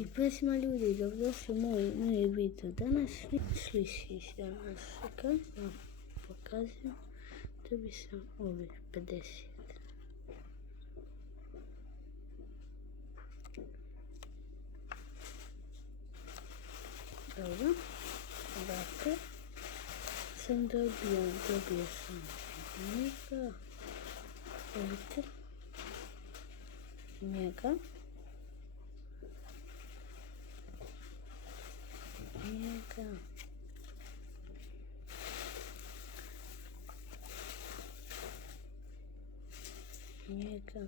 I pa svima ljudi, dobrodošli u moj video. Danas slišiš danas, ok? Ja pokazujem. Dobio sam ovih 50. Dobro, dakle, sam dobio sam njega, vidite, njega,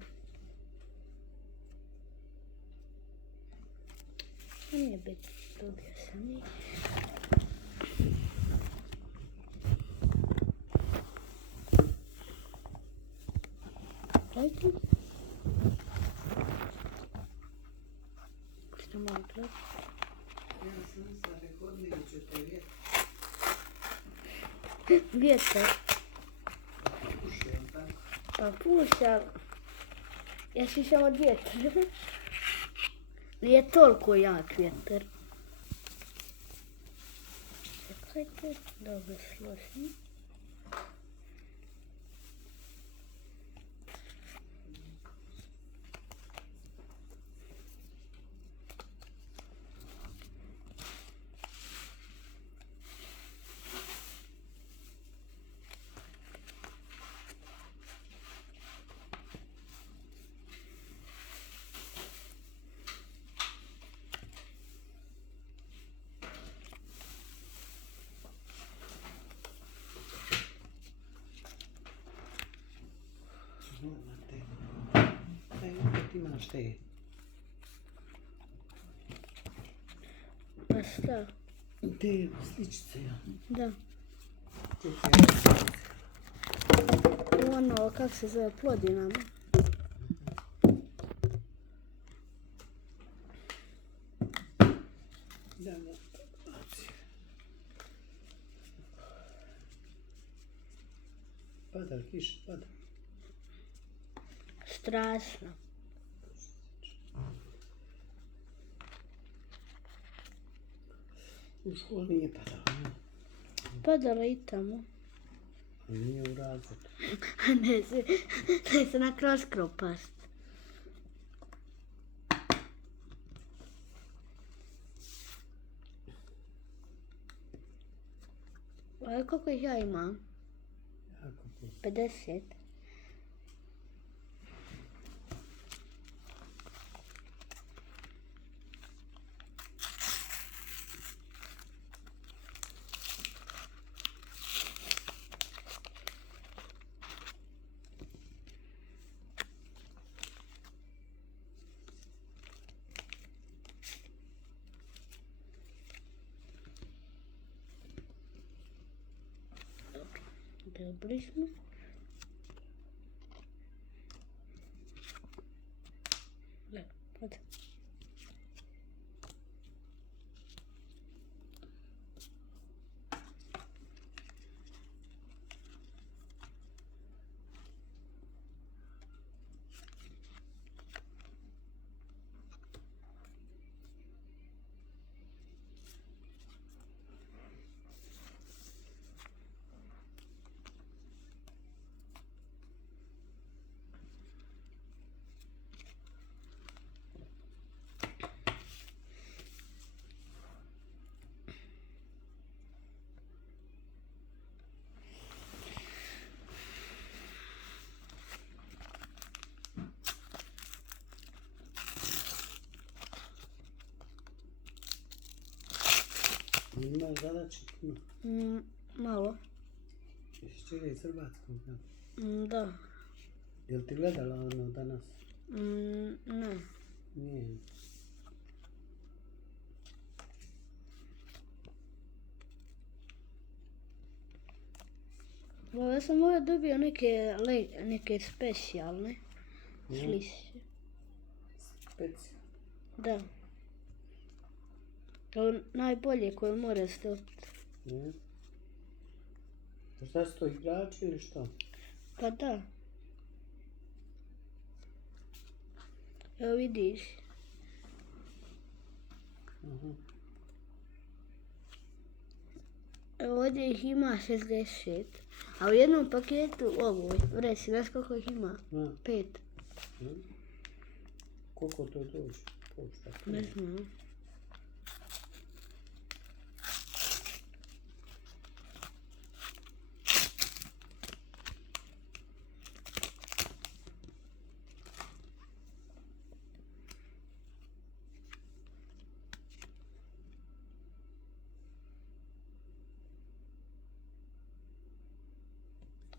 nije bitno, dobio sam i gledajte, što malo gledati. Ja sam mislila rekordnije ćete vjetar. Vjetar. Puši, jel tako? Pa puša, ja slušam od vjetra. Nije toliko jak vjetar. Čekajte, dobro složim. Daj, opet imaš te. Pa šta? Te sličice, ja. Da. Čekaj, Ono, kako se zove, plodinama. da. Pada li kiša? Pada. Strašno. U školi nije padalo. Padalo i tamo. A nije u razredu. Ne se na kroz past. A koliko ih ja imam? Jako puno. 50. Dobri smo. Pada. Imaš zadaći puno. Malo. Iz čega iz Hrvatskog, da? Da. Jel ti gledala ono danas? Ne. Nije. Ja sam ovdje dobio neke specijalne sličice. Specijalno. Da. To najbolje koje moraš dobiti. Ne? A šta su to, igrači ili što? Pa da. Evo vidiš. Aha. Ovdje ih ima 60. A u jednom paketu ovoj, reci, znaš koliko ih ima? A, 5. koliko to dođe? Košta? Ne znam.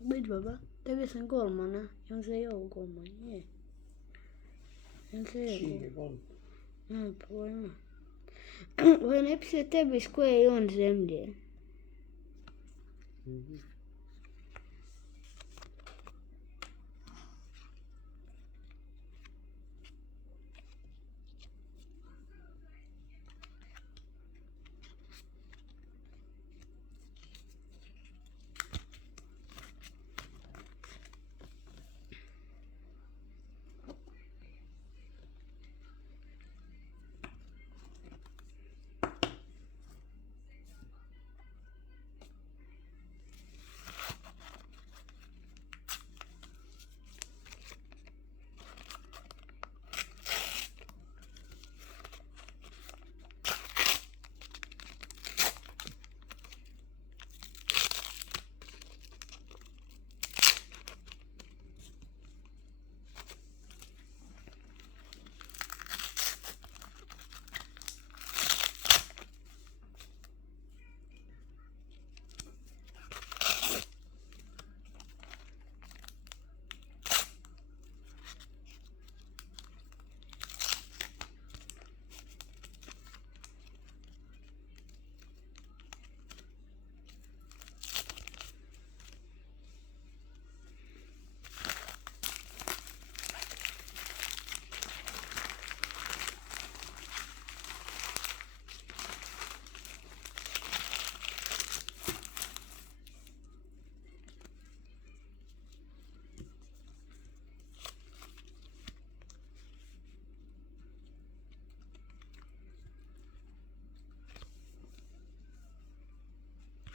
Vidi baba, tebi sam golmana. I on se i ovo golman, je. I on se i Čiji ovo. je gol? Nemam pojma. Ovo ne piše tebi s koje je on zemlje. Mhm.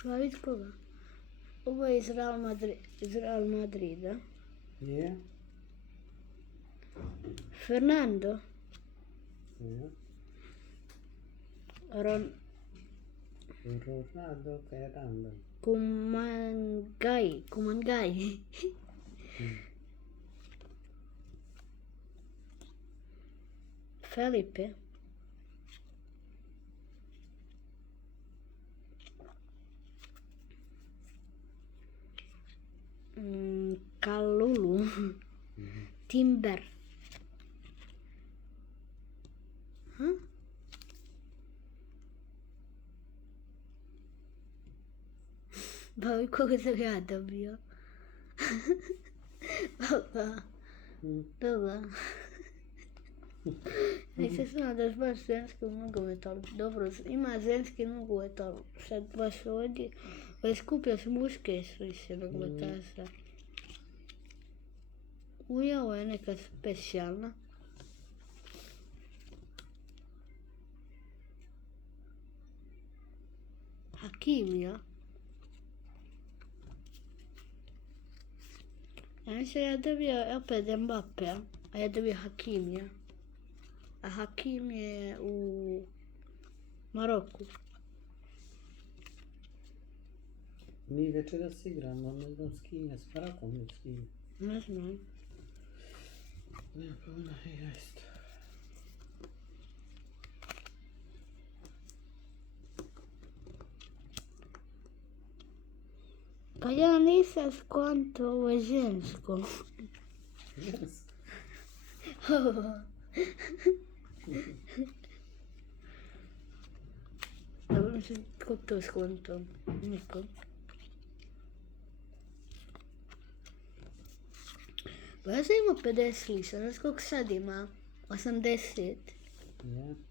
Pa vidi koga. Ovo je iz Real Madrida. Je? Fernando. Je. Ronaldo Ferrando. Kumangai. Felipe. Kalulu. Timber. Huh? Bavi koga sam ja dobio. Baba. Baba. Nisam znala da je baš ženski nogomet, ali dobro, ima ženski nogomet, ali sad baš ovdje, skupio sam muške više nogometaša. Uja, ovo je neka specijalna. Hakimija. Znači ja dobio opet Mbappea, a ja dobio Hakimija. A Hakim je u Maroku. Mi večeras igramo, ne znam s kim je, s Marokom ili s kim. Ne znam. Ne, pa ona je isto. Pa ja nisam skonto, ovo je žensko. Žensko. Dobro, mislim, ko to skonto? Niko. Pa ja sam imao 50 lisa, znaš koliko sad ima? 80. Je.